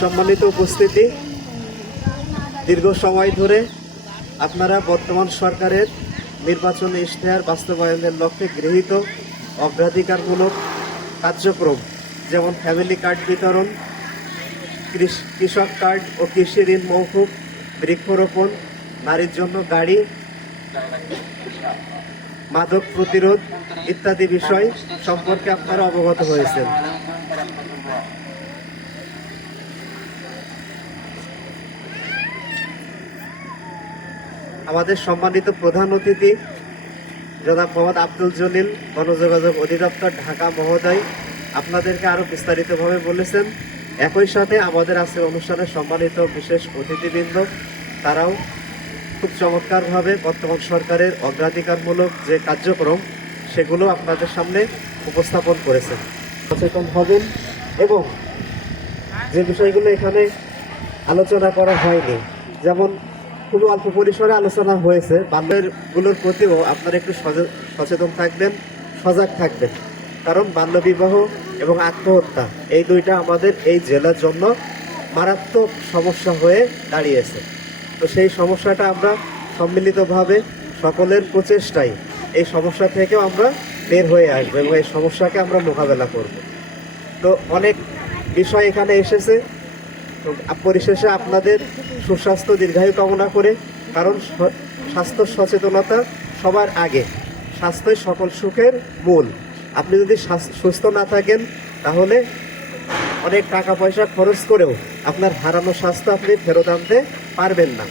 সম্মানিত উপস্থিতি, দীর্ঘ সময় ধরে আপনারা বর্তমান সরকারের নির্বাচনী ইশতেহার বাস্তবায়নের লক্ষ্যে গৃহীত অগ্রাধিকারমূলক কার্যক্রম যেমন ফ্যামিলি কার্ড বিতরণ, কৃষক কার্ড ও কৃষি ঋণ মওকুফ, বৃক্ষরোপণ, নারীর জন্য গাড়ি, মাদক প্রতিরোধ ইত্যাদি বিষয় সম্পর্কে আপনারা অবগত হয়েছেন। আমাদের সম্মানিত প্রধান অতিথি জনাব মোহাম্মদ আব্দুল জলিল, গণযোগাযোগ অধিদপ্তর, ঢাকা মহোদয় আপনাদেরকে আরও বিস্তারিতভাবে বলেছেন। একই সাথে আমাদের আজকের অনুষ্ঠানের সম্মানিত বিশেষ অতিথিবৃন্দ তারাও খুব চমৎকারভাবে বর্তমান সরকারের অগ্রাধিকারমূলক যে কার্যক্রম সেগুলো আপনাদের সামনে উপস্থাপন করেছেন। সচেতন হবেন এবং যে বিষয়গুলো এখানে আলোচনা করা হয়নি, যেমন খুবই অল্প পরিসরে আলোচনা হয়েছে, বাল্যগুলোর প্রতিও আপনারা একটু সচেতন থাকবেন, সজাগ থাকবেন। কারণ বাল্যবিবাহ এবং আত্মহত্যা এই দুইটা আমাদের এই জেলার জন্য মারাত্মক সমস্যা হয়ে দাঁড়িয়েছে। তো সেই সমস্যাটা আমরা সম্মিলিতভাবে সকলের প্রচেষ্টায় এই সমস্যা থেকেও আমরা বের হয়ে আসবো এবং এই সমস্যাকে আমরা মোকাবেলা করব। তো অনেক বিষয় এখানে এসেছে। তো পরিশেষে আপনাদের সুস্বাস্থ্য দীর্ঘায়ু কামনা করে, কারণ স্বাস্থ্য সচেতনতা সবার আগে, স্বাস্থ্যই সকল সুখের মূল। আপনি যদি সুস্থ না থাকেন তাহলে অনেক টাকা পয়সা খরচ করেও আপনার হারানো স্বাস্থ্য আপনি ফেরত আনতে পারবেন না।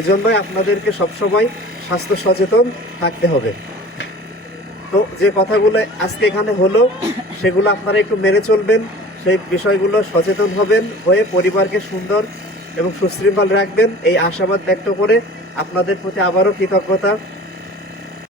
এজন্যই আপনাদেরকে সবসময় স্বাস্থ্য সচেতন থাকতে হবে। তো যে কথাগুলো আজকে এখানে হলো সেগুলো আপনারা একটু মেনে চলবেন, সেই বিষয়গুলো সচেতন হবেন, হয়ে পরিবারকে সুন্দর এবং সুশৃঙ্খল রাখবেন, এই আশাবাদ ব্যক্ত করে আপনাদের প্রতি আবারও কৃতজ্ঞতা